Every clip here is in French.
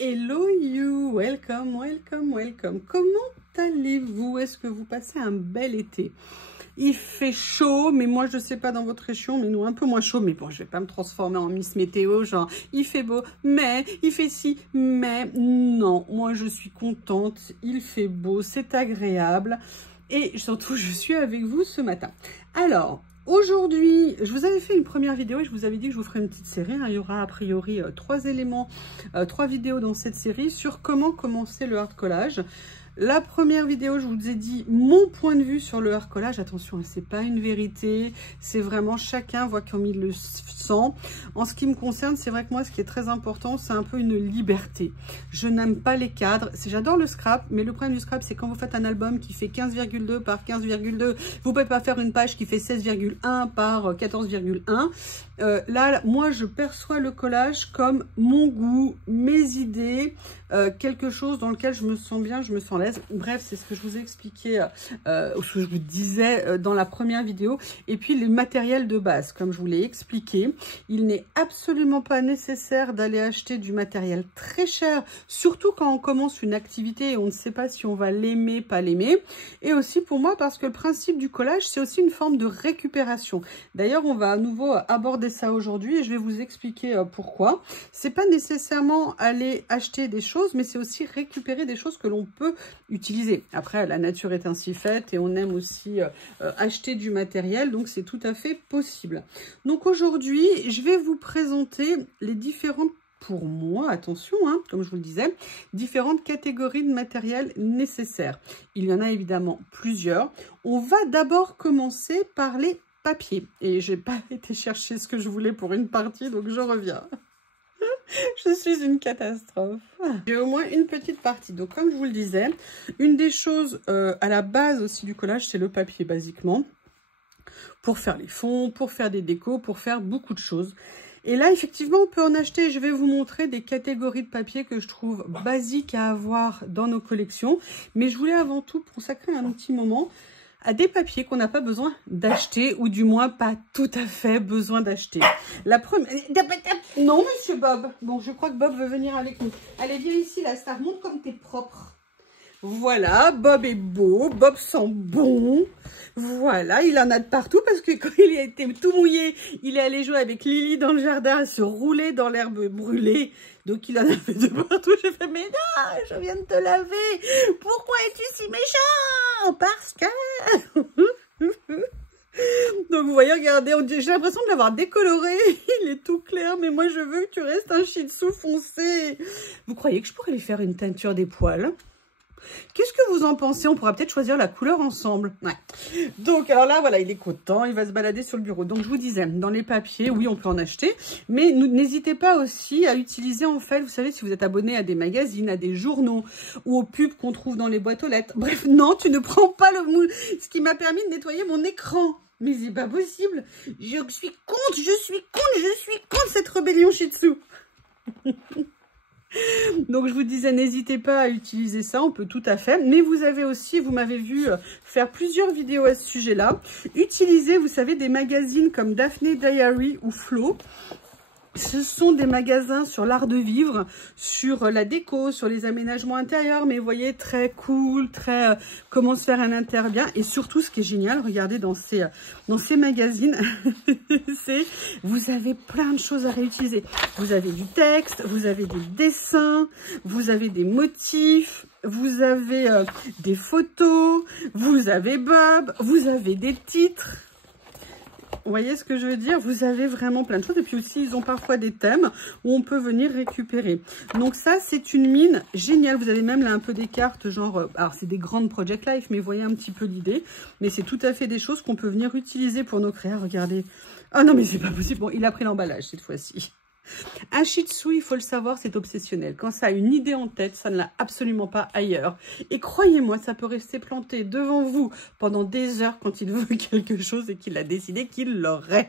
Hello you, welcome, welcome, welcome. Comment allez-vous? Est-ce que vous passez un bel été? Il fait chaud, mais moi je ne sais pas dans votre région, mais nous un peu moins chaud. Mais bon, je vais pas me transformer en Miss Météo, genre il fait beau, mais il fait ci, mais non. Moi je suis contente, il fait beau, c'est agréable. Et surtout, je suis avec vous ce matin. Alors, aujourd'hui, je vous avais fait une première vidéo et je vous avais dit que je vous ferai une petite série. Hein. Il y aura a priori 3 éléments, 3 vidéos dans cette série sur comment commencer le hard collage. La première vidéo, je vous ai dit mon point de vue sur le hard collage. Attention, c'est pas une vérité, c'est vraiment chacun voit comme il le sent. En ce qui me concerne, c'est vrai que moi, ce qui est très important, c'est un peu une liberté. Je n'aime pas les cadres. J'adore le scrap, mais le problème du scrap, c'est quand vous faites un album qui fait 15,2 par 15,2, vous pouvez pas faire une page qui fait 16,1 par 14,1. Là, moi, je perçois le collage comme mon goût, mes idées, quelque chose dans lequel je me sens bien, je me sens à l'aise. Bref, c'est ce que je vous ai expliqué, ce que je vous disais dans la première vidéo. Et puis, les matériels de base, comme je vous l'ai expliqué, il n'est absolument pas nécessaire d'aller acheter du matériel très cher, surtout quand on commence une activité et on ne sait pas si on va l'aimer, pas l'aimer. Et aussi pour moi, parce que le principe du collage, c'est aussi une forme de récupération. D'ailleurs, on va à nouveau aborder ça aujourd'hui et je vais vous expliquer pourquoi. C'est pas nécessairement aller acheter des choses, mais c'est aussi récupérer des choses que l'on peut utiliser. Après, la nature est ainsi faite et on aime aussi acheter du matériel, donc c'est tout à fait possible. Donc aujourd'hui, je vais vous présenter les différentes, pour moi, attention, hein, comme je vous le disais, différentes catégories de matériel nécessaires. Il y en a évidemment plusieurs. On va d'abord commencer par les papiers. Et je n'ai pas été chercher ce que je voulais pour une partie, donc je reviens. Je suis une catastrophe. J'ai au moins une petite partie. Donc, comme je vous le disais, une des choses à la base aussi du collage, c'est le papier, basiquement. Pour faire les fonds, pour faire des décos, pour faire beaucoup de choses. Et là, effectivement, on peut en acheter. Je vais vous montrer des catégories de papier que je trouve basiques à avoir dans nos collections. Mais je voulais avant tout consacrer un petit moment à des papiers qu'on n'a pas besoin d'acheter, ou du moins pas tout à fait besoin d'acheter. La première... Non, monsieur Bob. Bon, je crois que Bob veut venir avec nous. Allez, viens ici, la star. Montre comme t'es propre. Voilà, Bob est beau, Bob sent bon. Voilà, il en a de partout parce que quand il a été tout mouillé, il est allé jouer avec Lily dans le jardin, se rouler dans l'herbe brûlée. Donc il en a fait de partout. J'ai fait, mais non, je viens de te laver. Pourquoi es-tu si méchant? Parce que... Donc vous voyez, regardez, j'ai l'impression de l'avoir décoloré. Il est tout clair, mais moi je veux que tu restes un shih tzu foncé. Vous croyez que je pourrais lui faire une teinture des poils? Qu'est-ce que vous en pensez? On pourra peut-être choisir la couleur ensemble. Ouais. Donc, alors là, voilà, il est content, il va se balader sur le bureau. Donc, je vous disais, dans les papiers, oui, on peut en acheter. Mais n'hésitez pas aussi à utiliser, en fait, vous savez, si vous êtes abonné à des magazines, à des journaux ou aux pubs qu'on trouve dans les boîtes aux lettres. Bref, non, tu ne prends pas le moule. Ce qui m'a permis de nettoyer mon écran. Mais c'est pas possible. Je suis contre cette rébellion shih tzu. Donc je vous disais, n'hésitez pas à utiliser ça, on peut tout à fait. Mais vous avez aussi, vous m'avez vu faire plusieurs vidéos à ce sujet-là. Utilisez, vous savez, des magazines comme Daphne Diary ou Flo. Ce sont des magasins sur l'art de vivre, sur la déco, sur les aménagements intérieurs, mais vous voyez, très cool, très comment se faire un intérieur bien. Et surtout, ce qui est génial, regardez dans ces magazines, c'est vous avez plein de choses à réutiliser. Vous avez du texte, vous avez des dessins, vous avez des motifs, vous avez des photos, vous avez Bob, vous avez des titres. Vous voyez ce que je veux dire? Vous avez vraiment plein de choses. Et puis aussi, ils ont parfois des thèmes où on peut venir récupérer. Donc ça, c'est une mine géniale. Vous avez même là un peu des cartes, genre... Alors, c'est des grandes Project Life, mais vous voyez un petit peu l'idée. Mais c'est tout à fait des choses qu'on peut venir utiliser pour nos créas. Regardez. Ah non, mais c'est pas possible. Bon, il a pris l'emballage cette fois-ci. Un shih tzu, il faut le savoir, c'est obsessionnel. Quand ça a une idée en tête, ça ne l'a absolument pas ailleurs. Et croyez-moi, ça peut rester planté devant vous pendant des heures quand il veut quelque chose et qu'il a décidé qu'il l'aurait.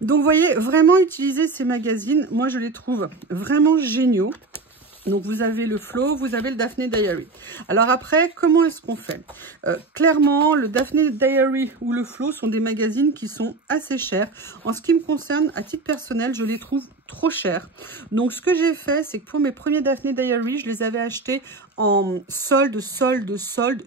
Donc, vous voyez, vraiment utiliser ces magazines, moi, je les trouve vraiment géniaux. Donc, vous avez le Flo, vous avez le Daphne Diary. Alors après, comment est-ce qu'on fait? Clairement, le Daphne Diary ou le Flo sont des magazines qui sont assez chers. En ce qui me concerne, à titre personnel, je les trouve trop cher. Donc ce que j'ai fait, c'est que pour mes premiers Daphné Diary, je les avais achetés en solde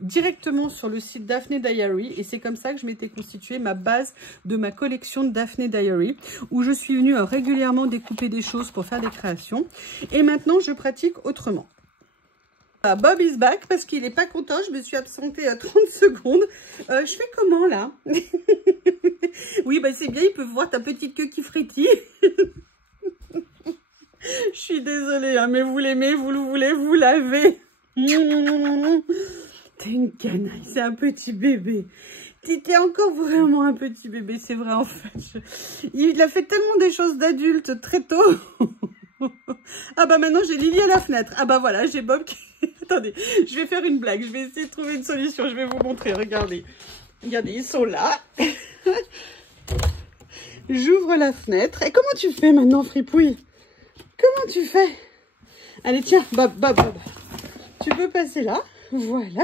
directement sur le site Daphné Diary, et c'est comme ça que je m'étais constitué ma base de ma collection de Daphné Diary, où je suis venue régulièrement découper des choses pour faire des créations, et maintenant je pratique autrement. Bob is back parce qu'il n'est pas content, je me suis absentée à 30 secondes. Je fais comment là? Oui, bah c'est bien, ils peuvent voir ta petite queue qui frétille. Je suis désolée, hein, mais vous l'aimez, vous le voulez, vous l'avez. T'es une canaille, c'est un petit bébé. T'es encore vraiment un petit bébé, c'est vrai en fait. Il a fait tellement des choses d'adulte très tôt. Ah bah maintenant j'ai Lily à la fenêtre. Ah bah voilà, j'ai Bob qui... Attendez, je vais faire une blague. Je vais essayer de trouver une solution. Je vais vous montrer. Regardez. Regardez, ils sont là. J'ouvre la fenêtre. Et comment tu fais maintenant, Fripouille? Comment tu fais? Allez, tiens, Bob. Tu peux passer là. Voilà.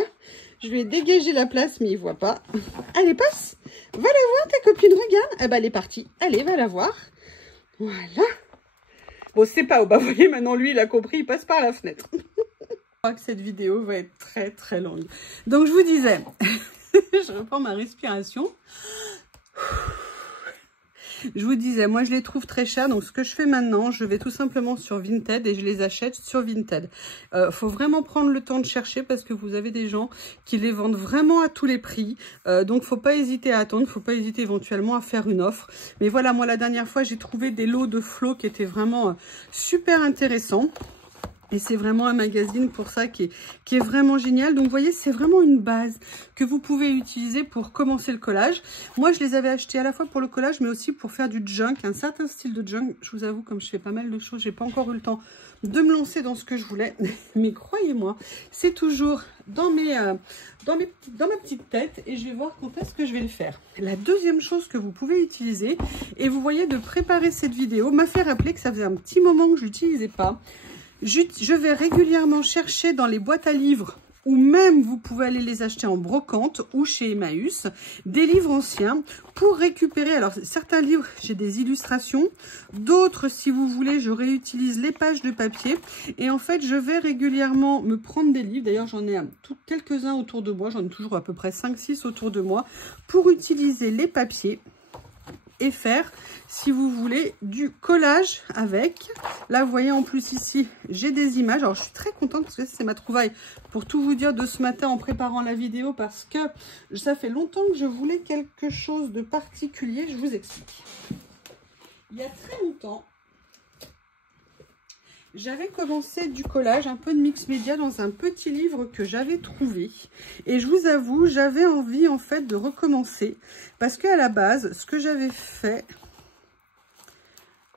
Je vais dégager la place, mais il ne voit pas. Allez, passe. Va la voir, ta copine. Regarde. Ah bah, elle est partie. Allez, va la voir. Voilà. Bon, c'est pas au bas. Vous voyez, maintenant, lui, il a compris. Il passe par la fenêtre. Je crois que cette vidéo va être très, très longue. Donc, je vous disais, je reprends ma respiration. Je vous disais, moi, je les trouve très chers. Donc, ce que je fais maintenant, je vais tout simplement sur Vinted et je les achète sur Vinted. Faut vraiment prendre le temps de chercher parce que vous avez des gens qui les vendent vraiment à tous les prix. Donc, faut pas hésiter à attendre. Faut pas hésiter éventuellement à faire une offre. Mais voilà, moi, la dernière fois, j'ai trouvé des lots de flots qui étaient vraiment super intéressants. Et c'est vraiment un magazine pour ça qui est vraiment génial. Donc, vous voyez, c'est vraiment une base que vous pouvez utiliser pour commencer le collage. Moi, je les avais achetés à la fois pour le collage, mais aussi pour faire du junk, un certain style de junk. Je vous avoue, comme je fais pas mal de choses, j'ai pas encore eu le temps de me lancer dans ce que je voulais. Mais croyez-moi, c'est toujours dans ma petite tête et je vais voir quand est-ce que je vais le faire. La deuxième chose que vous pouvez utiliser, et vous voyez, de préparer cette vidéo, m'a fait rappeler que ça faisait un petit moment que je l'utilisais pas. Je vais régulièrement chercher dans les boîtes à livres, ou même vous pouvez aller les acheter en brocante ou chez Emmaüs, des livres anciens pour récupérer. Alors certains livres, j'ai des illustrations, d'autres, si vous voulez, je réutilise les pages de papier. Et en fait, je vais régulièrement me prendre des livres. D'ailleurs, j'en ai quelques-uns autour de moi, j'en ai toujours à peu près 5-6 autour de moi, pour utiliser les papiers et faire, si vous voulez, du collage avec. Là, vous voyez, en plus ici, j'ai des images. Alors, je suis très contente parce que c'est ma trouvaille, pour tout vous dire, de ce matin en préparant la vidéo, parce que ça fait longtemps que je voulais quelque chose de particulier. Je vous explique. Il y a très longtemps, j'avais commencé du collage, un peu de mix média dans un petit livre que j'avais trouvé. Et je vous avoue, j'avais envie en fait de recommencer. Parce qu'à la base, ce que j'avais fait...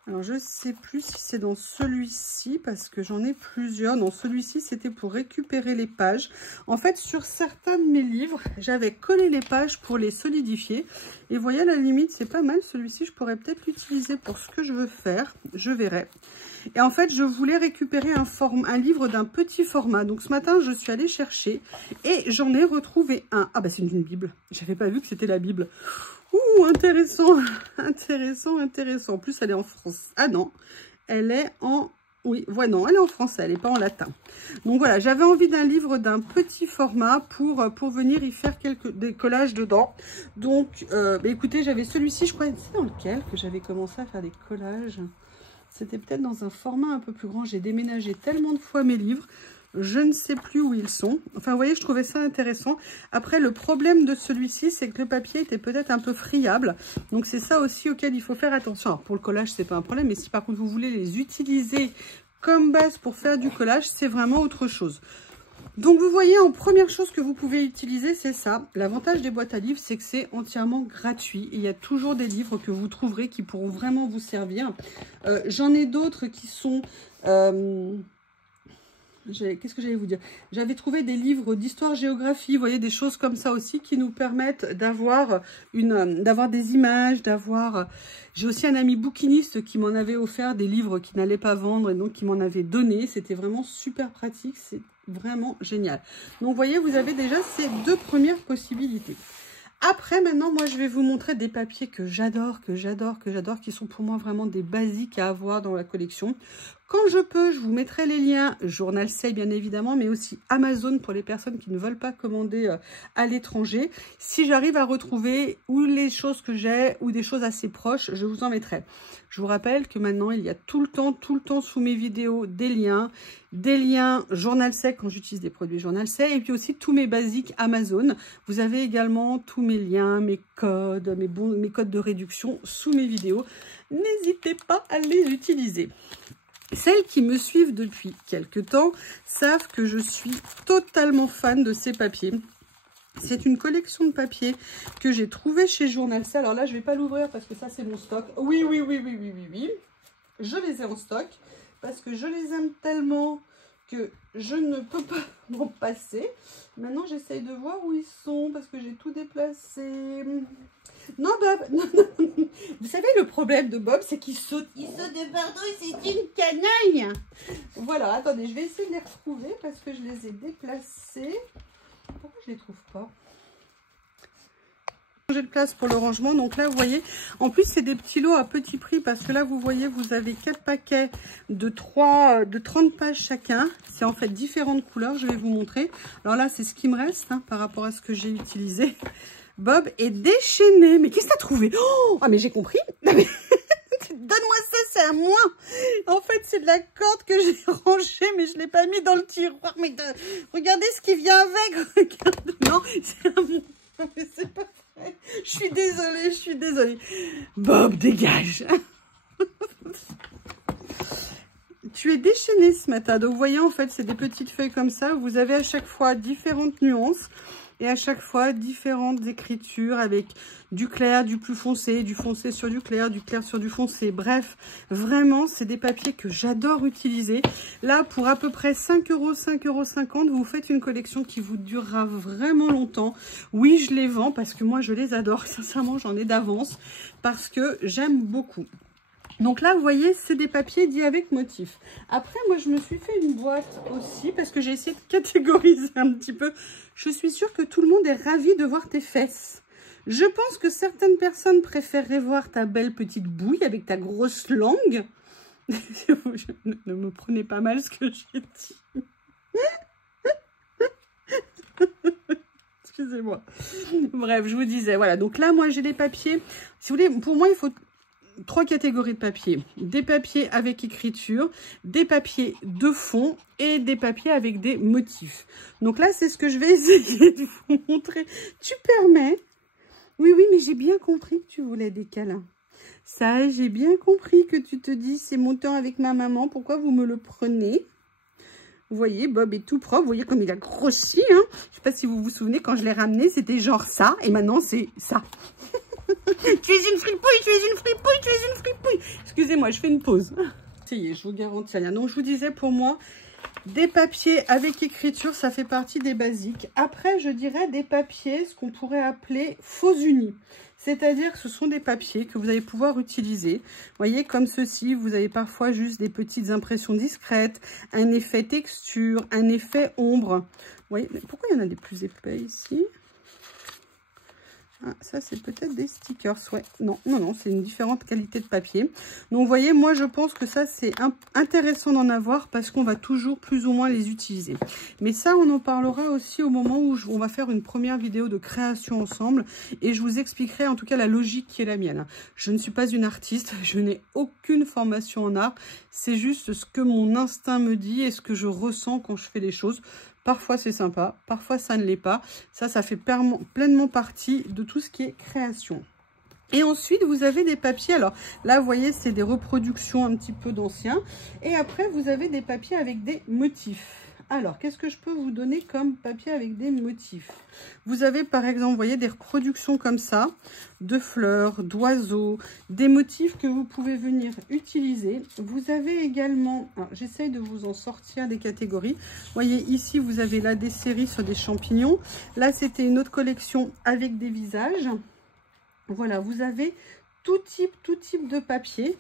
Alors je ne sais plus si c'est dans celui-ci, parce que j'en ai plusieurs. Dans celui-ci, c'était pour récupérer les pages. En fait, sur certains de mes livres, j'avais collé les pages pour les solidifier. Et vous voyez, à la limite, c'est pas mal. Celui-ci, je pourrais peut-être l'utiliser pour ce que je veux faire. Je verrai. Et en fait, je voulais récupérer un livre d'un petit format. Donc ce matin, je suis allée chercher et j'en ai retrouvé un. Ah bah c'est une Bible. J'avais pas vu que c'était la Bible. Ouh, intéressant, intéressant, intéressant. En plus, elle est en France. Ah non, elle est en... Oui, voilà, non, elle est en français, elle n'est pas en latin. Donc voilà, j'avais envie d'un livre d'un petit format pour venir y faire des collages dedans. Donc, bah, écoutez, j'avais celui-ci, je crois, c'est dans lequel que j'avais commencé à faire des collages. C'était peut-être dans un format un peu plus grand. J'ai déménagé tellement de fois mes livres. Je ne sais plus où ils sont. Enfin, vous voyez, je trouvais ça intéressant. Après, le problème de celui-ci, c'est que le papier était peut-être un peu friable. Donc, c'est ça aussi auquel il faut faire attention. Alors, pour le collage, c'est pas un problème. Mais si par contre, vous voulez les utiliser comme base pour faire du collage, c'est vraiment autre chose. Donc, vous voyez, en première chose que vous pouvez utiliser, c'est ça. L'avantage des boîtes à livres, c'est que c'est entièrement gratuit. Et il y a toujours des livres que vous trouverez qui pourront vraiment vous servir. J'en ai d'autres qui sont... Qu'est-ce que j'allais vous dire? J'avais trouvé des livres d'histoire-géographie, vous voyez, des choses comme ça aussi qui nous permettent d'avoir des images, d'avoir... J'ai aussi un ami bouquiniste qui m'en avait offert des livres qui n'allaient pas vendre et donc qui m'en avait donné. C'était vraiment super pratique, c'est vraiment génial. Donc, vous voyez, vous avez déjà ces deux premières possibilités. Après, maintenant, moi, je vais vous montrer des papiers que j'adore, qui sont pour moi vraiment des basiques à avoir dans la collection. Quand je peux, je vous mettrai les liens Journal Say, bien évidemment, mais aussi Amazon pour les personnes qui ne veulent pas commander à l'étranger. Si j'arrive à retrouver ou les choses que j'ai ou des choses assez proches, je vous en mettrai. Je vous rappelle que maintenant, il y a tout le temps sous mes vidéos des liens Journal Say quand j'utilise des produits Journal Say, et puis aussi tous mes basiques Amazon. Vous avez également tous mes liens, mes codes, mes codes de réduction sous mes vidéos. N'hésitez pas à les utiliser. Celles qui me suivent depuis quelques temps savent que je suis totalement fan de ces papiers. C'est une collection de papiers que j'ai trouvé chez Journal Say. Alors là, je ne vais pas l'ouvrir parce que ça, c'est mon stock. Oui. Je les ai en stock parce que je les aime tellement que je ne peux pas m'en passer. Maintenant, j'essaye de voir où ils sont parce que j'ai tout déplacé. Non, Bob, non. Vous savez, le problème de Bob, c'est qu'il saute. Il saute de partout et c'est une canaille. Voilà, attendez, je vais essayer de les retrouver parce que je les ai déplacés. Pourquoi je ne les trouve pas? J'ai de place pour le rangement. Donc là, vous voyez, en plus, c'est des petits lots à petit prix parce que là, vous voyez, vous avez 4 paquets de 30 pages chacun. C'est en fait différentes couleurs. Je vais vous montrer. Alors là, c'est ce qui me reste par rapport à ce que j'ai utilisé. Bob est déchaîné. Mais qu'est-ce que tu as trouvé? Oh, ah, mais j'ai compris. Donne-moi ça, c'est à moi. En fait, c'est de la corde que j'ai rangée, mais je ne l'ai pas mis dans le tiroir. Mais regardez ce qui vient avec. Regarde. Non, c'est à moi. Mais c'est pas vrai. Je suis désolée. Bob, dégage. Tu es déchaîné ce matin. Donc, vous voyez, en fait, c'est des petites feuilles comme ça. Vous avez à chaque fois différentes nuances. Et à chaque fois, différentes écritures avec du clair, du plus foncé, du foncé sur du clair sur du foncé. Bref, vraiment, c'est des papiers que j'adore utiliser. Là, pour à peu près 5 €, 5,50 €, vous faites une collection qui vous durera vraiment longtemps. Oui, je les vends parce que moi, je les adore. Sincèrement, j'en ai d'avance parce que j'aime beaucoup. Donc là, vous voyez, c'est des papiers dits avec motif. Après, moi, je me suis fait une boîte aussi parce que j'ai essayé de catégoriser un petit peu. Je suis sûre que tout le monde est ravi de voir tes fesses. Je pense que certaines personnes préféreraient voir ta belle petite bouille avec ta grosse langue. Ne me prenez pas mal ce que j'ai dit. Excusez-moi. Bref, je vous disais, voilà. Donc là, moi, j'ai des papiers. Si vous voulez, pour moi, il faut 3 catégories de papiers. Des papiers avec écriture, des papiers de fond et des papiers avec des motifs. Donc là, c'est ce que je vais essayer de vous montrer. Tu permets? Oui, mais j'ai bien compris que tu voulais des câlins. Ça, j'ai bien compris que tu te dis, c'est mon temps avec ma maman, pourquoi vous me le prenez? Vous voyez, Bob est tout propre. Vous voyez comme il a grossi. Hein, je ne sais pas si vous vous souvenez, quand je l'ai ramené, c'était genre ça. Et maintenant, c'est ça. Tu es une fripouille. Excusez-moi, je fais une pause. Essayez, je vous garantis rien. Donc, je vous disais, pour moi, des papiers avec écriture, ça fait partie des basiques. Après, je dirais des papiers, ce qu'on pourrait appeler faux unis. C'est-à-dire que ce sont des papiers que vous allez pouvoir utiliser. Vous voyez, comme ceci, vous avez parfois juste des petites impressions discrètes, un effet texture, un effet ombre. Vous voyez, mais pourquoi il y en a des plus épais ici? Ah, ça, c'est peut-être des stickers. Ouais. Non, c'est une différente qualité de papier. Donc, vous voyez, moi, je pense que ça, c'est intéressant d'en avoir parce qu'on va toujours plus ou moins les utiliser. Mais ça, on en parlera aussi au moment où on va faire une première vidéo de création ensemble et je vous expliquerai en tout cas la logique qui est la mienne. Je ne suis pas une artiste, je n'ai aucune formation en art. C'est juste ce que mon instinct me dit et ce que je ressens quand je fais les choses. Parfois, c'est sympa, parfois, ça ne l'est pas. Ça fait pleinement partie de tout ce qui est création. Et ensuite, vous avez des papiers. Alors là, vous voyez, c'est des reproductions un petit peu d'anciens. Et après, vous avez des papiers avec des motifs. Alors, qu'est-ce que je peux vous donner comme papier avec des motifs? Vous avez, par exemple, vous voyez, des reproductions comme ça, de fleurs, d'oiseaux, des motifs que vous pouvez venir utiliser. Vous avez également, j'essaye de vous en sortir des catégories. Vous voyez, ici, vous avez là des séries sur des champignons. Là, c'était une autre collection avec des visages. Voilà, vous avez tout type de papier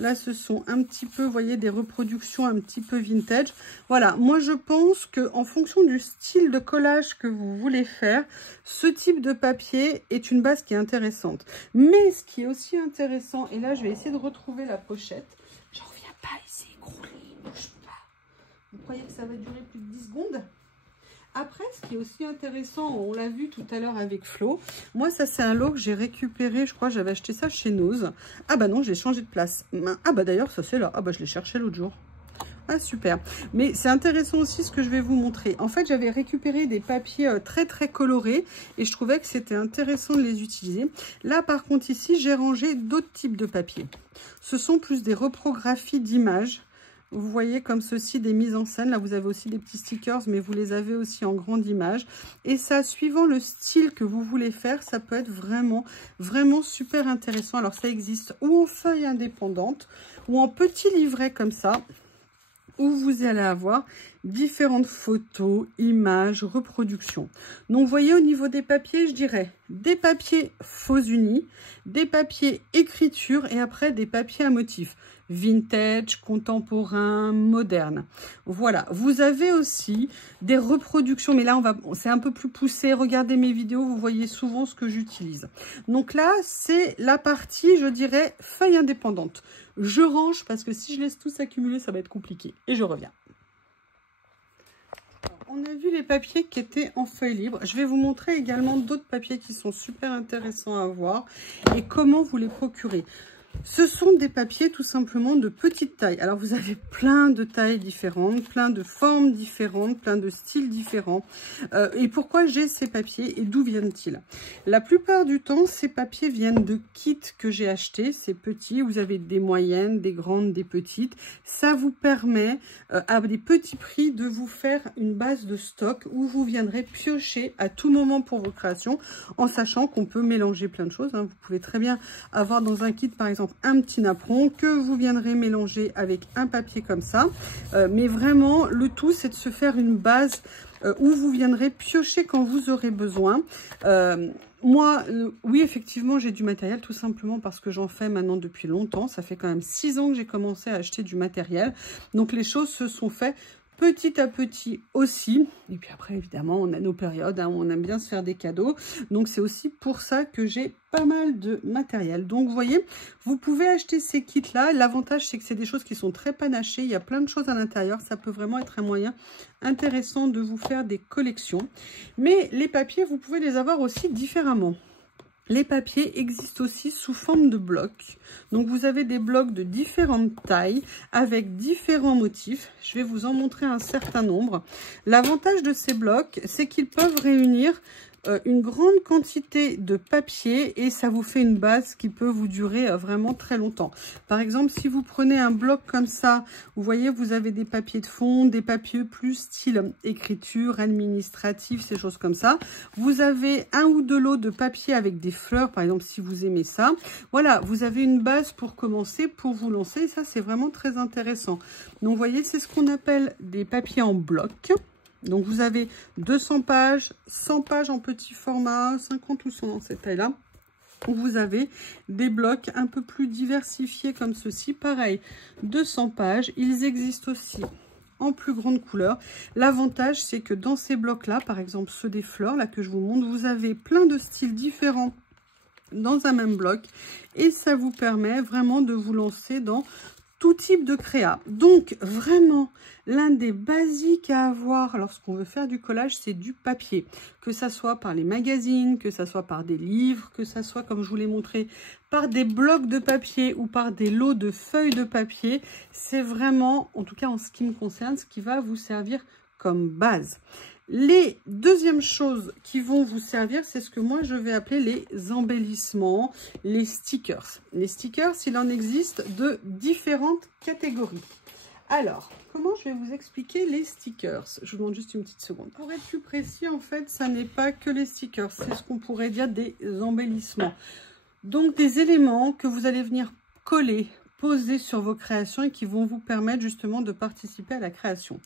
Là, ce sont un petit peu, vous voyez, des reproductions un petit peu vintage. Voilà, moi, je pense qu'en fonction du style de collage que vous voulez faire, ce type de papier est une base qui est intéressante. Mais ce qui est aussi intéressant, et là, je vais essayer de retrouver la pochette. J'en reviens pas, il s'est écroulé, il bouge pas. Vous croyez que ça va durer plus de 10 secondes ? Après, ce qui est aussi intéressant, on l'a vu tout à l'heure avec Flo, moi ça c'est un lot que j'ai récupéré, je crois que j'avais acheté ça chez Nose. Ah bah non, je l'ai changé de place. Ah bah d'ailleurs ça c'est là, ah bah je l'ai cherché l'autre jour. Ah super, mais c'est intéressant aussi ce que je vais vous montrer. En fait j'avais récupéré des papiers très colorés et je trouvais que c'était intéressant de les utiliser. Là par contre ici j'ai rangé d'autres types de papiers. Ce sont plus des reprographies d'images. Vous voyez comme ceci des mises en scène. Là, vous avez aussi des petits stickers, mais vous les avez aussi en grande image. Et ça, suivant le style que vous voulez faire, ça peut être vraiment super intéressant. Alors, ça existe ou en feuille indépendante ou en petit livret comme ça, où vous allez avoir différentes photos, images, reproductions. Donc, vous voyez, au niveau des papiers, je dirais des papiers faux unis, des papiers écriture et après des papiers à motifs. Vintage, contemporain, moderne. Voilà, vous avez aussi des reproductions, mais là, c'est un peu plus poussé. Regardez mes vidéos, vous voyez souvent ce que j'utilise. Donc là, c'est la partie, je dirais, feuille indépendante. Je range parce que si je laisse tout s'accumuler, ça va être compliqué. Et je reviens. Alors, on a vu les papiers qui étaient en feuille libre. Je vais vous montrer également d'autres papiers qui sont super intéressants à voir et comment vous les procurer. Ce sont des papiers tout simplement de petite taille. Alors vous avez plein de tailles différentes, plein de formes différentes, plein de styles différents. Et pourquoi j'ai ces papiers et d'où viennent-ils? La plupart du temps, ces papiers viennent de kits que j'ai achetés. C'est petit, vous avez des moyennes, des grandes, des petites. Ça vous permet à des petits prix de vous faire une base de stock où vous viendrez piocher à tout moment pour vos créations en sachant qu'on peut mélanger plein de choses. Vous pouvez très bien avoir dans un kit par exemple un petit napperon que vous viendrez mélanger avec un papier comme ça. Mais vraiment, le tout, c'est de se faire une base où vous viendrez piocher quand vous aurez besoin. Moi, oui, effectivement, j'ai du matériel tout simplement parce que j'en fais maintenant depuis longtemps. Ça fait quand même 6 ans que j'ai commencé à acheter du matériel. Donc, les choses se sont faites petit à petit aussi. Et puis après, évidemment, on a nos périodes où on aime bien se faire des cadeaux. Donc, c'est aussi pour ça que j'ai pas mal de matériel. Donc, vous voyez, vous pouvez acheter ces kits-là. L'avantage, c'est que c'est des choses qui sont très panachées. Il y a plein de choses à l'intérieur. Ça peut vraiment être un moyen intéressant de vous faire des collections. Mais les papiers, vous pouvez les avoir aussi différemment. Les papiers existent aussi sous forme de blocs. Donc, vous avez des blocs de différentes tailles avec différents motifs. Je vais vous en montrer un certain nombre. L'avantage de ces blocs, c'est qu'ils peuvent réunir une grande quantité de papier et ça vous fait une base qui peut vous durer vraiment très longtemps. Par exemple, si vous prenez un bloc comme ça, vous voyez, vous avez des papiers de fond, des papiers plus style écriture, administratif, ces choses comme ça. Vous avez un ou deux lots de papier avec des fleurs, par exemple, si vous aimez ça. Voilà, vous avez une base pour commencer, pour vous lancer. Et ça, c'est vraiment très intéressant. Donc, vous voyez, c'est ce qu'on appelle des papiers en bloc. Donc, vous avez 200 pages, 100 pages en petit format, 50 ou 100 dans cette taille-là. Vous avez des blocs un peu plus diversifiés comme ceci. Pareil, 200 pages. Ils existent aussi en plus grande couleur. L'avantage, c'est que dans ces blocs-là, par exemple ceux des fleurs, là que je vous montre, vous avez plein de styles différents dans un même bloc. Et ça vous permet vraiment de vous lancer dans tout type de créa. Donc, vraiment, l'un des basiques à avoir lorsqu'on veut faire du collage, c'est du papier. Que ça soit par les magazines, que ça soit par des livres, que ça soit, comme je vous l'ai montré, par des blocs de papier ou par des lots de feuilles de papier. C'est vraiment, en tout cas en ce qui me concerne, ce qui va vous servir comme base. Les deuxièmes choses qui vont vous servir, c'est ce que moi je vais appeler les embellissements, les stickers. Les stickers, il en existe de différentes catégories. Alors, comment je vais vous expliquer les stickers? Je vous demande juste une petite seconde. Pour être plus précis, en fait, ça n'est pas que les stickers, c'est ce qu'on pourrait dire des embellissements. Donc, des éléments que vous allez venir coller poser sur vos créations et qui vont vous permettre justement de participer à la création.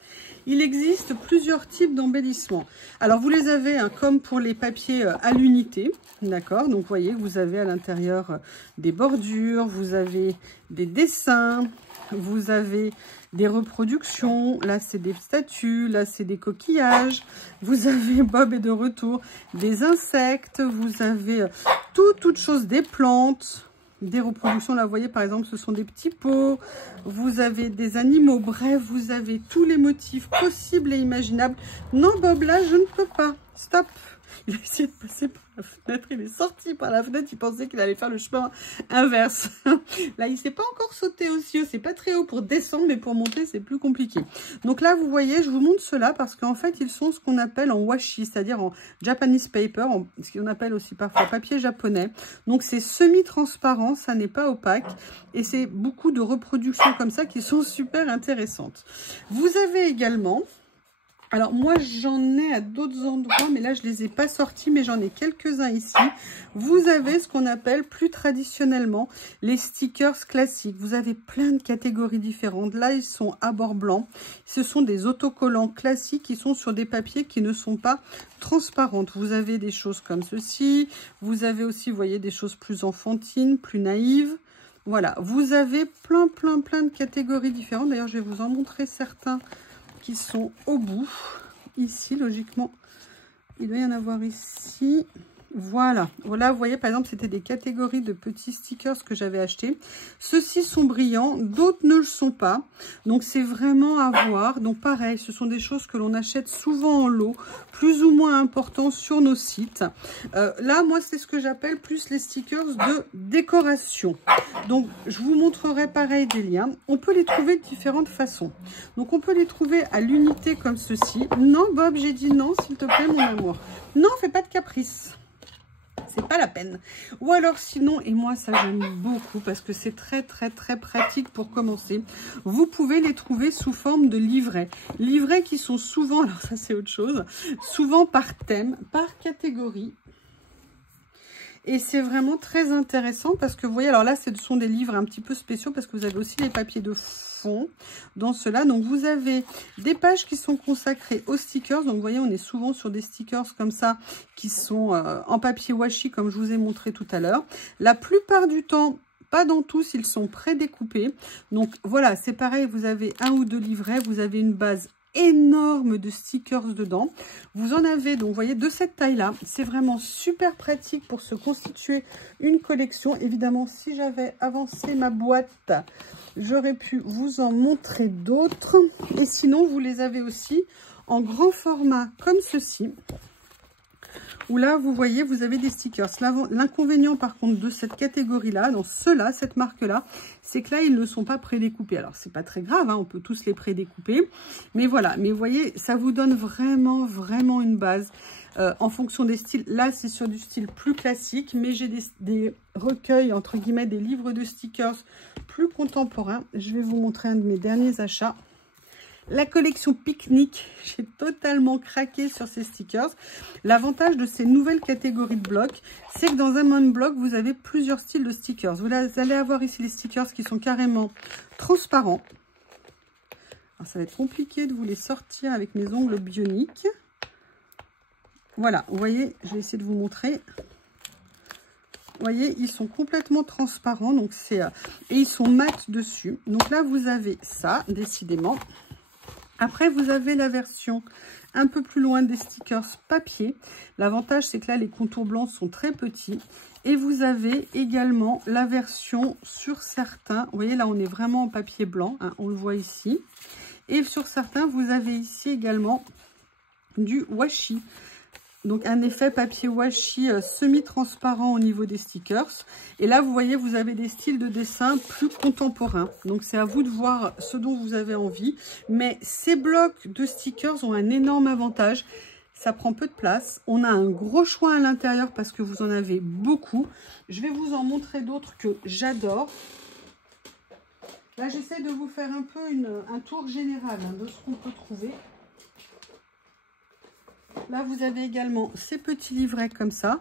Il existe plusieurs types d'embellissements. Alors vous les avez hein, comme pour les papiers à l'unité, d'accord? Donc vous voyez, vous avez à l'intérieur des bordures, vous avez des dessins, vous avez des reproductions, là c'est des statues, là c'est des coquillages, vous avez Bob est de retour, des insectes, vous avez toutes choses, des plantes, des reproductions, là vous voyez par exemple ce sont des petits pots, vous avez des animaux, bref vous avez tous les motifs possibles et imaginables. Non Bob là je ne peux pas, stop. Il a essayé de passer par la fenêtre, il est sorti par la fenêtre, il pensait qu'il allait faire le chemin inverse. Là, il ne s'est pas encore sauté aussi haut, c'est pas très haut pour descendre, mais pour monter, c'est plus compliqué. Donc là, vous voyez, je vous montre cela parce qu'en fait, ils sont ce qu'on appelle en washi, c'est-à-dire en Japanese paper, ce qu'on appelle aussi parfois papier japonais. Donc c'est semi-transparent, ça n'est pas opaque, et c'est beaucoup de reproductions comme ça qui sont super intéressantes. Vous avez également... Alors moi j'en ai à d'autres endroits, mais là je les ai pas sortis, mais j'en ai quelques-uns ici. Vous avez ce qu'on appelle plus traditionnellement les stickers classiques. Vous avez plein de catégories différentes. Là ils sont à bord blanc. Ce sont des autocollants classiques qui sont sur des papiers qui ne sont pas transparentes. Vous avez des choses comme ceci. Vous avez aussi, vous voyez, des choses plus enfantines, plus naïves. Voilà, vous avez plein de catégories différentes. D'ailleurs je vais vous en montrer certains qui sont au bout, ici, logiquement, il doit y en avoir ici, voilà, vous voyez, par exemple, c'était des catégories de petits stickers que j'avais achetés, ceux-ci sont brillants, d'autres ne le sont pas, donc c'est vraiment à voir, donc pareil, ce sont des choses que l'on achète souvent en lot, plus ou moins importants sur nos sites, là, moi, c'est ce que j'appelle plus les stickers de décoration, donc je vous montrerai pareil des liens, on peut les trouver de différentes façons, donc on peut les trouver à l'unité comme ceci, non Bob, j'ai dit non, s'il te plaît mon amour, non, fais pas de caprice. C'est pas la peine. Ou alors sinon, et moi ça j'aime beaucoup parce que c'est très pratique pour commencer, vous pouvez les trouver sous forme de livrets. Livrets qui sont souvent, alors ça c'est autre chose, souvent par thème, par catégorie. Et c'est vraiment très intéressant parce que vous voyez, alors là, ce sont des livres un petit peu spéciaux parce que vous avez aussi les papiers de fond dans cela. Donc, vous avez des pages qui sont consacrées aux stickers. Donc, vous voyez, on est souvent sur des stickers comme ça qui sont en papier washi comme je vous ai montré tout à l'heure. La plupart du temps, pas dans tous, ils sont prédécoupés. Donc, voilà, c'est pareil, vous avez un ou deux livrets, vous avez une base énorme de stickers dedans. Vous en avez donc, vous voyez, de cette taille là, c'est vraiment super pratique pour se constituer une collection. Évidemment, si j'avais avancé ma boîte, j'aurais pu vous en montrer d'autres, et sinon vous les avez aussi en grand format comme ceci, où là vous voyez, vous avez des stickers. L'inconvénient par contre de cette catégorie là, dans ceux-là, cette marque là, c'est que là ils ne sont pas prédécoupés. Alors c'est pas très grave, hein, on peut tous les prédécouper, mais voilà, mais vous voyez, ça vous donne vraiment une base en fonction des styles. Là c'est sur du style plus classique, mais j'ai des recueils entre guillemets, des livres de stickers plus contemporains. Je vais vous montrer un de mes derniers achats. La collection pique-nique, j'ai totalement craqué sur ces stickers. L'avantage de ces nouvelles catégories de blocs, c'est que dans un même bloc, vous avez plusieurs styles de stickers. Vous allez avoir ici les stickers qui sont carrément transparents. Alors, ça va être compliqué de vous les sortir avec mes ongles bioniques. Voilà, vous voyez, je vais essayer de vous montrer. Vous voyez, ils sont complètement transparents, donc et ils sont mat dessus. Donc là, vous avez ça, décidément. Après, vous avez la version un peu plus loin des stickers papier. L'avantage, c'est que là, les contours blancs sont très petits. Et vous avez également la version sur certains. Vous voyez, là, on est vraiment en papier blanc. Hein, on le voit ici. Et sur certains, vous avez ici également du washi. Donc, un effet papier washi semi-transparent au niveau des stickers. Et là, vous voyez, vous avez des styles de dessin plus contemporains. Donc, c'est à vous de voir ce dont vous avez envie. Mais ces blocs de stickers ont un énorme avantage. Ça prend peu de place. On a un gros choix à l'intérieur parce que vous en avez beaucoup. Je vais vous en montrer d'autres que j'adore. Là, j'essaie de vous faire un peu un tour général hein, de ce qu'on peut trouver. Là, vous avez également ces petits livrets comme ça.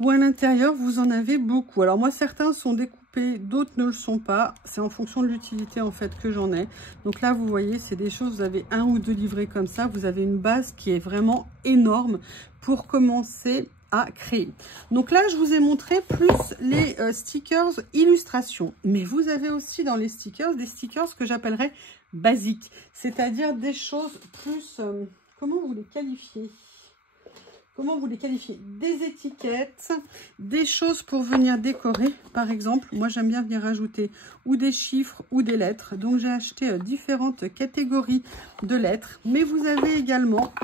ou à l'intérieur, vous en avez beaucoup. Alors moi, certains sont découpés, d'autres ne le sont pas. C'est en fonction de l'utilité en fait que j'en ai. Donc là, vous voyez, c'est des choses, vous avez 1 ou 2 livrets comme ça. Vous avez une base qui est vraiment énorme pour commencer à créer. Donc là, je vous ai montré plus les stickers illustrations. Mais vous avez aussi dans les stickers, des stickers que j'appellerais basiques. C'est-à-dire des choses plus... comment vous les qualifiez ? Comment vous les qualifiez? Des étiquettes, des choses pour venir décorer. Par exemple, moi j'aime bien venir ajouter ou des chiffres ou des lettres. Donc j'ai acheté différentes catégories de lettres. Mais vous avez également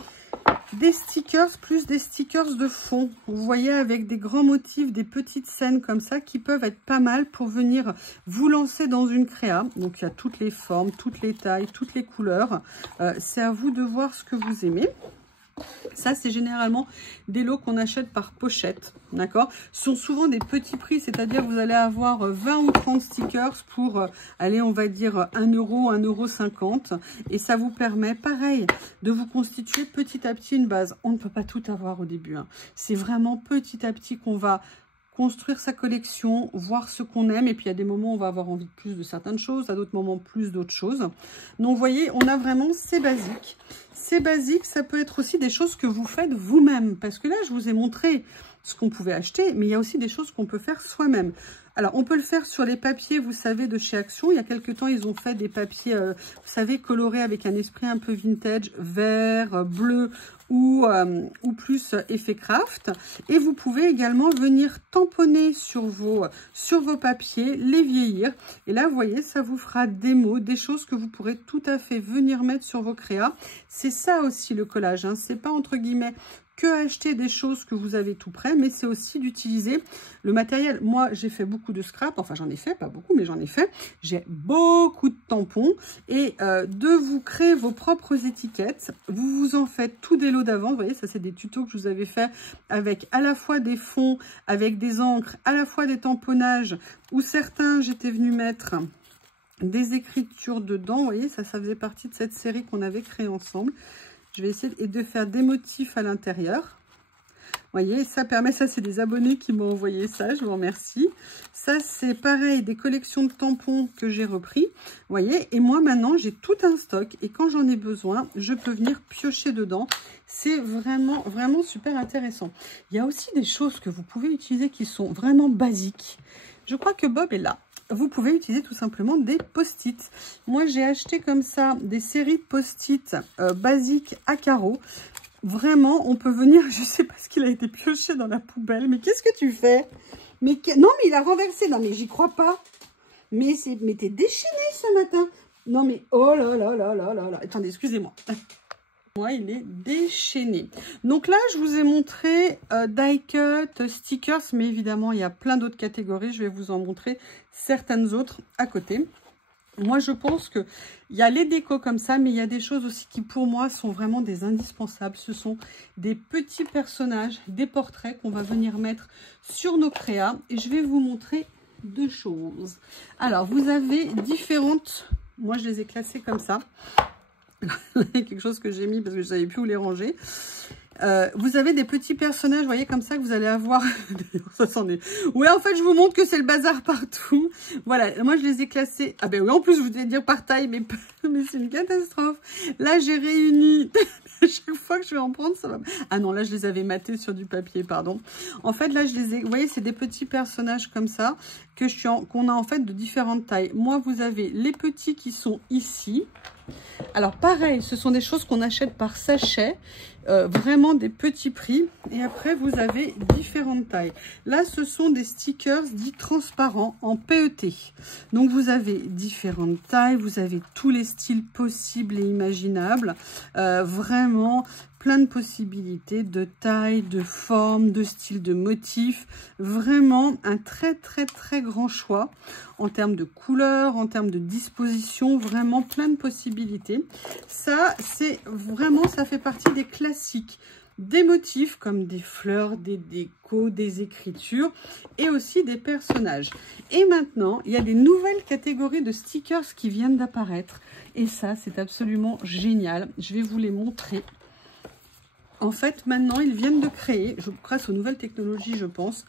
des stickers plus des stickers de fond. Vous voyez, avec des grands motifs, des petites scènes comme ça qui peuvent être pas mal pour venir vous lancer dans une créa. Donc il y a toutes les formes, toutes les tailles, toutes les couleurs. C'est à vous de voir ce que vous aimez. Ça, c'est généralement des lots qu'on achète par pochette, d'accord? Ce sont souvent des petits prix, c'est-à-dire vous allez avoir 20 ou 30 stickers pour, allez, on va dire 1 euro, 1,50 €. Et ça vous permet, pareil, de vous constituer petit à petit une base. On ne peut pas tout avoir au début, hein. C'est vraiment petit à petit qu'on va construire sa collection, voir ce qu'on aime. Et puis, il y a des moments où on va avoir envie de plus de certaines choses, à d'autres moments plus d'autres choses. Donc, vous voyez, on a vraiment ces basiques. Ces basiques, ça peut être aussi des choses que vous faites vous-même. Parce que là, je vous ai montré ce qu'on pouvait acheter, mais il y a aussi des choses qu'on peut faire soi-même. Alors, on peut le faire sur les papiers, vous savez, de chez Action. Il y a quelques temps, ils ont fait des papiers, vous savez, colorés avec un esprit un peu vintage, vert, bleu ou plus effet craft. Et vous pouvez également venir tamponner sur vos papiers, les vieillir. Et là, vous voyez, ça vous fera des mots, des choses que vous pourrez tout à fait venir mettre sur vos créas. C'est ça aussi le collage, hein. C'est pas entre guillemets que acheter des choses que vous avez tout prêt, mais c'est aussi d'utiliser le matériel. Moi, j'ai fait beaucoup de scrap, enfin j'en ai fait, pas beaucoup, mais j'en ai fait. J'ai beaucoup de tampons et de vous créer vos propres étiquettes. Vous vous en faites tout des lots d'avant. Vous voyez, ça c'est des tutos que je vous avais fait avec à la fois des fonds, avec des encres, à la fois des tamponnages, où certains, j'étais venue mettre des écritures dedans. Vous voyez, ça faisait partie de cette série qu'on avait créée ensemble. Je vais essayer de faire des motifs à l'intérieur. Vous voyez, ça permet, ça c'est des abonnés qui m'ont envoyé ça, je vous remercie. Ça c'est pareil, des collections de tampons que j'ai repris. Vous voyez, et moi maintenant j'ai tout un stock et quand j'en ai besoin, je peux venir piocher dedans. C'est vraiment, vraiment super intéressant. Il y a aussi des choses que vous pouvez utiliser qui sont vraiment basiques. Je crois que Bob est là. Vous pouvez utiliser tout simplement des post-it. Moi, j'ai acheté comme ça des séries de post-it basiques à carreaux. Vraiment, on peut venir... Je sais pas ce qu'il a été pioché dans la poubelle. Mais qu'est-ce que tu fais? Non, mais il a renversé. Non, mais j'y crois pas. Mais t'es déchaîné ce matin. Non, mais oh là là là là là là. Attendez, excusez-moi. Moi, il est déchaîné. Donc là, je vous ai montré die cut, stickers, mais évidemment, il y a plein d'autres catégories. Je vais vous en montrer certaines autres à côté. Moi, je pense qu'il y a les décos comme ça, mais il y a des choses aussi qui, pour moi, sont vraiment des indispensables. Ce sont des petits personnages, des portraits qu'on va venir mettre sur nos créas. Et je vais vous montrer deux choses. Alors, vous avez différentes... Moi, je les ai classées comme ça. Quelque chose que j'ai mis parce que je ne savais plus où les ranger. Vous avez des petits personnages, vous voyez, comme ça, que vous allez avoir... ça s'en est... Ouais, en fait, je vous montre que c'est le bazar partout. Voilà, moi, je les ai classés... Ah ben oui, en plus, je voulais dire par taille, mais c'est une catastrophe. Là, j'ai réuni... À chaque fois que je vais en prendre, ça va... Ah non, là, je les avais matés sur du papier, pardon. En fait, là, je les ai... Vous voyez, c'est des petits personnages comme ça, qu'on a en fait de différentes tailles. Moi, vous avez les petits qui sont ici. Alors, pareil, ce sont des choses qu'on achète par sachet. Vraiment des petits prix. Et après, vous avez différentes tailles. Là, ce sont des stickers dits transparents en PET. Donc, vous avez différentes tailles. Vous avez tous les styles possibles et imaginables. Vraiment... plein de possibilités de taille, de forme, de style, de motif. Vraiment un très très très grand choix en termes de couleurs, en termes de disposition. Vraiment plein de possibilités. Ça, c'est vraiment, ça fait partie des classiques. Des motifs comme des fleurs, des décos, des écritures et aussi des personnages. Et maintenant, il y a des nouvelles catégories de stickers qui viennent d'apparaître. Et ça, c'est absolument génial. Je vais vous les montrer. En fait, maintenant, ils viennent de créer, grâce aux nouvelles technologies, je pense,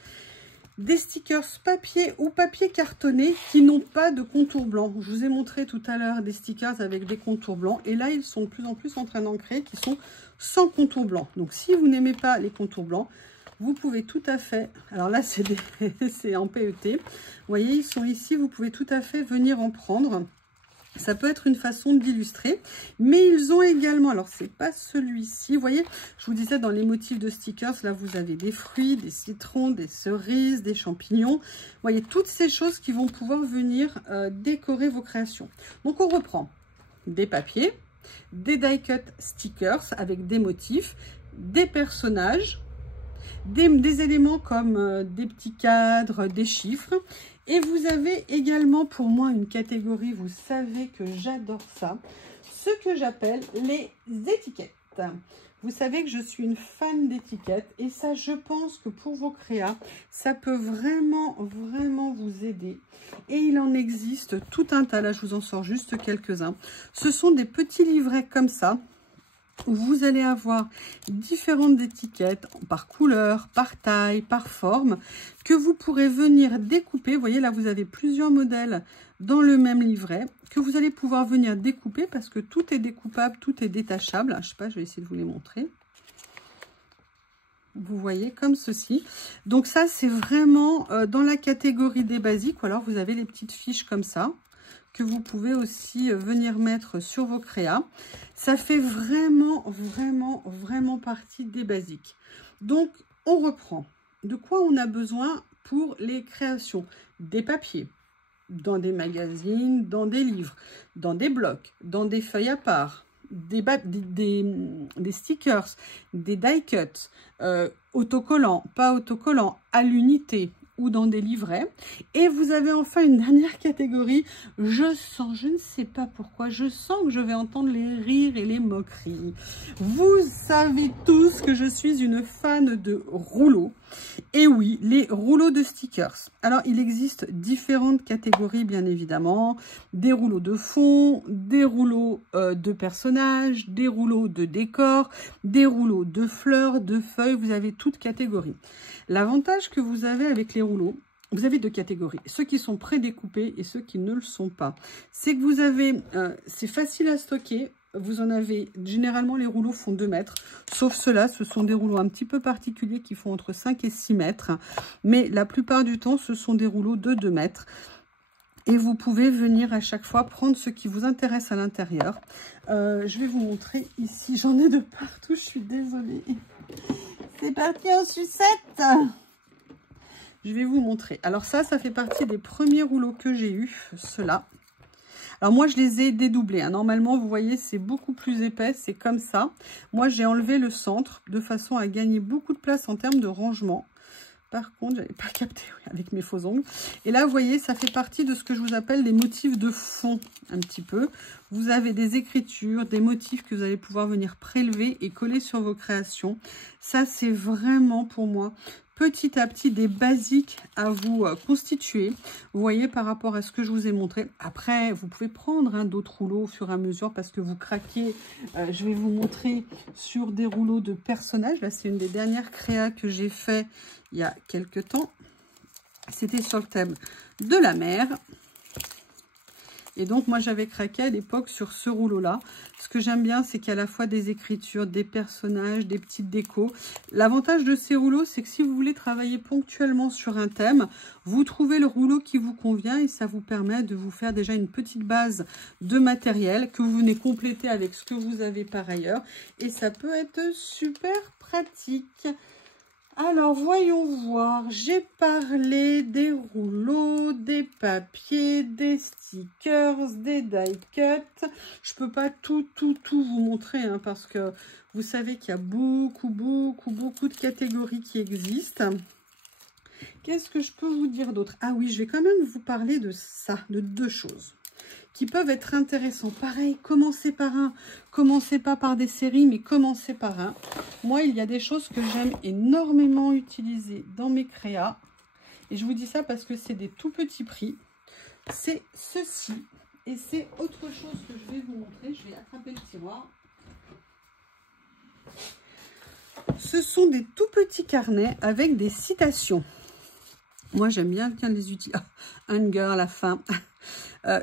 des stickers papier ou papier cartonné qui n'ont pas de contour blanc. Je vous ai montré tout à l'heure des stickers avec des contours blancs. Et là, ils sont de plus en plus en train d'en créer qui sont sans contour blanc. Donc, si vous n'aimez pas les contours blancs, vous pouvez tout à fait... Alors là, c'est en PET. Vous voyez, ils sont ici. Vous pouvez tout à fait venir en prendre. Ça peut être une façon d'illustrer, mais ils ont également, alors c'est pas celui-ci, vous voyez, je vous disais dans les motifs de stickers, là vous avez des fruits, des citrons, des cerises, des champignons, vous voyez toutes ces choses qui vont pouvoir venir décorer vos créations. Donc on reprend des papiers, des die-cut stickers avec des motifs, des personnages, des éléments comme des petits cadres, des chiffres. Et vous avez également pour moi une catégorie, vous savez que j'adore ça, ce que j'appelle les étiquettes. Vous savez que je suis une fan d'étiquettes et ça, je pense que pour vos créas, ça peut vraiment, vraiment vous aider. Et il en existe tout un tas, là je vous en sors juste quelques-uns. Ce sont des petits livrets comme ça, où vous allez avoir différentes étiquettes par couleur, par taille, par forme, que vous pourrez venir découper. Vous voyez, là, vous avez plusieurs modèles dans le même livret, que vous allez pouvoir venir découper parce que tout est découpable, tout est détachable. Je ne sais pas, je vais essayer de vous les montrer. Vous voyez, comme ceci. Donc ça, c'est vraiment dans la catégorie des basiques. Ou alors, vous avez les petites fiches comme ça, que vous pouvez aussi venir mettre sur vos créas. Ça fait vraiment, vraiment, vraiment partie des basiques. Donc, on reprend. De quoi on a besoin pour les créations? Des papiers, dans des magazines, dans des livres, dans des blocs, dans des feuilles à part, des stickers, des die-cuts, autocollants, pas autocollants, à l'unité, ou dans des livrets. Et vous avez enfin une dernière catégorie. Je sens, je ne sais pas pourquoi, je sens que je vais entendre les rires et les moqueries. Vous savez tous que je suis une fan de rouleaux. Et oui, les rouleaux de stickers. Alors, il existe différentes catégories, bien évidemment. Des rouleaux de fond, des rouleaux de personnages, des rouleaux de décors, des rouleaux de fleurs, de feuilles. Vous avez toutes catégories. L'avantage que vous avez avec les rouleaux, vous avez deux catégories. Ceux qui sont prédécoupés et ceux qui ne le sont pas. C'est que vous avez, c'est facile à stocker. Vous en avez, généralement les rouleaux font 2 mètres, sauf ceux-là, ce sont des rouleaux un petit peu particuliers qui font entre 5 et 6 mètres. Mais la plupart du temps, ce sont des rouleaux de 2 mètres. Et vous pouvez venir à chaque fois prendre ce qui vous intéresse à l'intérieur. Je vais vous montrer ici, j'en ai de partout, je suis désolée. C'est parti en sucette. Je vais vous montrer. Alors ça fait partie des premiers rouleaux que j'ai eu, ceux-là. Alors moi, je les ai dédoublés. Hein. Normalement, vous voyez, c'est beaucoup plus épais, c'est comme ça. Moi, j'ai enlevé le centre de façon à gagner beaucoup de place en termes de rangement. Par contre, j'avais pas capté avec mes faux ongles. Et là, vous voyez, ça fait partie de ce que je vous appelle des motifs de fond, un petit peu. Vous avez des écritures, des motifs que vous allez pouvoir venir prélever et coller sur vos créations. Ça, c'est vraiment pour moi petit à petit des basiques à vous constituer. Vous voyez par rapport à ce que je vous ai montré. Après, vous pouvez prendre d'autres rouleaux au fur et à mesure parce que vous craquez. Je vais vous montrer sur des rouleaux de personnages. Là, c'est une des dernières créas que j'ai fait il y a quelques temps. C'était sur le thème de la mer. Et donc, moi, j'avais craqué à l'époque sur ce rouleau-là. Ce que j'aime bien, c'est qu'il y a à la fois des écritures, des personnages, des petites décos. L'avantage de ces rouleaux, c'est que si vous voulez travailler ponctuellement sur un thème, vous trouvez le rouleau qui vous convient et ça vous permet de vous faire déjà une petite base de matériel que vous venez compléter avec ce que vous avez par ailleurs. Et ça peut être super pratique. Alors, voyons voir, j'ai parlé des rouleaux, des papiers, des stickers, des die-cuts. Je peux pas tout vous montrer hein, parce que vous savez qu'il y a beaucoup de catégories qui existent. Qu'est-ce que je peux vous dire d'autre? Ah oui, je vais quand même vous parler de ça, de 2 choses qui peuvent être intéressants. Pareil, commencez par un, commencez pas par des séries, mais commencez par un. Moi, il y a des choses que j'aime énormément utiliser dans mes créas. Et je vous dis ça parce que c'est des tout petits prix. C'est ceci. Et c'est autre chose que je vais vous montrer. Je vais attraper le tiroir. Ce sont des tout petits carnets avec des citations. Moi, j'aime bien les utiliser. Hunger à la fin.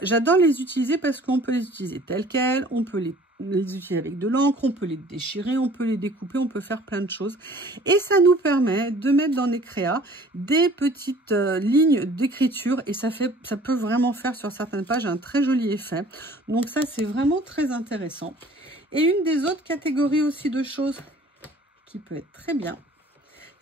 J'adore les utiliser parce qu'on peut les utiliser tels quels, on peut les utiliser avec de l'encre, on peut les déchirer, on peut les découper, on peut faire plein de choses. Et ça nous permet de mettre dans les créas des petites lignes d'écriture et ça peut vraiment faire sur certaines pages un très joli effet. Donc ça, c'est vraiment très intéressant. Et une des autres catégories aussi de choses qui peut être très bien,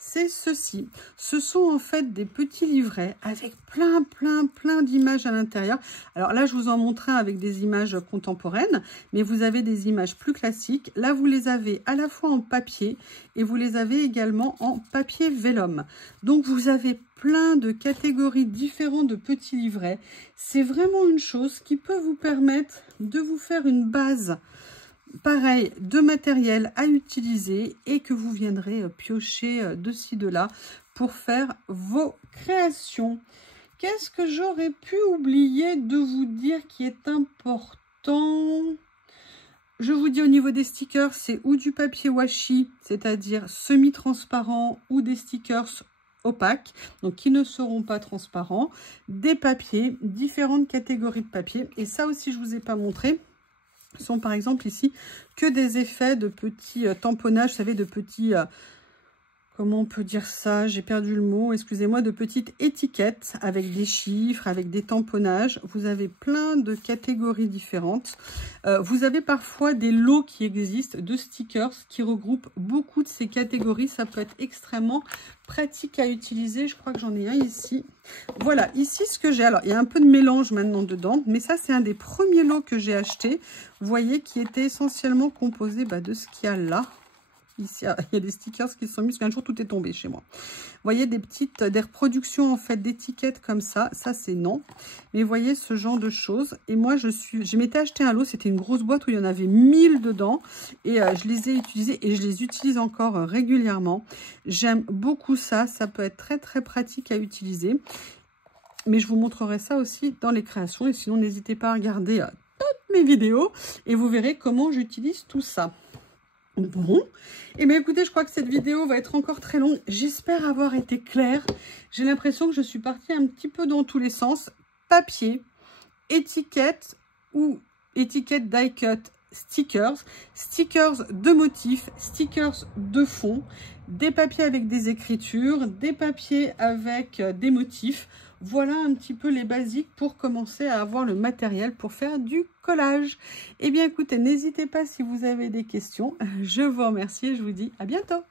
c'est ceci. Ce sont en fait des petits livrets avec plein d'images à l'intérieur. Alors là, je vous en montre un avec des images contemporaines, mais vous avez des images plus classiques. Là, vous les avez à la fois en papier et vous les avez également en papier vellum. Donc, vous avez plein de catégories différentes de petits livrets. C'est vraiment une chose qui peut vous permettre de vous faire une base pareil de matériel à utiliser et que vous viendrez piocher de ci de là pour faire vos créations. Qu'est-ce que j'aurais pu oublier de vous dire qui est important? Je vous dis au niveau des stickers, c'est ou du papier washi, c'est-à-dire semi-transparent, ou des stickers opaques, donc qui ne seront pas transparents, des papiers, différentes catégories de papier. Et ça aussi, je ne vous ai pas montré. Sont par exemple ici que des effets de petits tamponnages, vous savez, de petits, comment on peut dire ça, j'ai perdu le mot, excusez-moi, de petites étiquettes avec des chiffres, avec des tamponnages. Vous avez plein de catégories différentes. Vous avez parfois des lots qui existent de stickers qui regroupent beaucoup de ces catégories. Ça peut être extrêmement pratique à utiliser. Je crois que j'en ai un ici. Voilà, ici ce que j'ai. Alors, il y a un peu de mélange maintenant dedans, mais ça, c'est un des premiers lots que j'ai acheté. Vous voyez, qui était essentiellement composé de ce qu'il y a là. Ici, il y a des stickers qui sont mis, parce qu'un jour, tout est tombé chez moi. Vous voyez, des reproductions, en fait, d'étiquettes comme ça. Ça, c'est non. Mais vous voyez, ce genre de choses. Et moi, je m'étais acheté un lot. C'était une grosse boîte où il y en avait 1000 dedans. Et je les ai utilisés et je les utilise encore régulièrement. J'aime beaucoup ça. Ça peut être très pratique à utiliser. Mais je vous montrerai ça aussi dans les créations. Et sinon, n'hésitez pas à regarder toutes mes vidéos. Et vous verrez comment j'utilise tout ça. Bon, et bien écoutez, je crois que cette vidéo va être encore très longue. J'espère avoir été claire. J'ai l'impression que je suis partie un petit peu dans tous les sens. Papier, étiquette ou étiquette die cut, stickers, stickers de motifs, stickers de fond, des papiers avec des écritures, des papiers avec des motifs. Voilà un petit peu les basiques pour commencer à avoir le matériel pour faire du collage. Eh bien écoutez, n'hésitez pas si vous avez des questions. Je vous remercie et je vous dis à bientôt.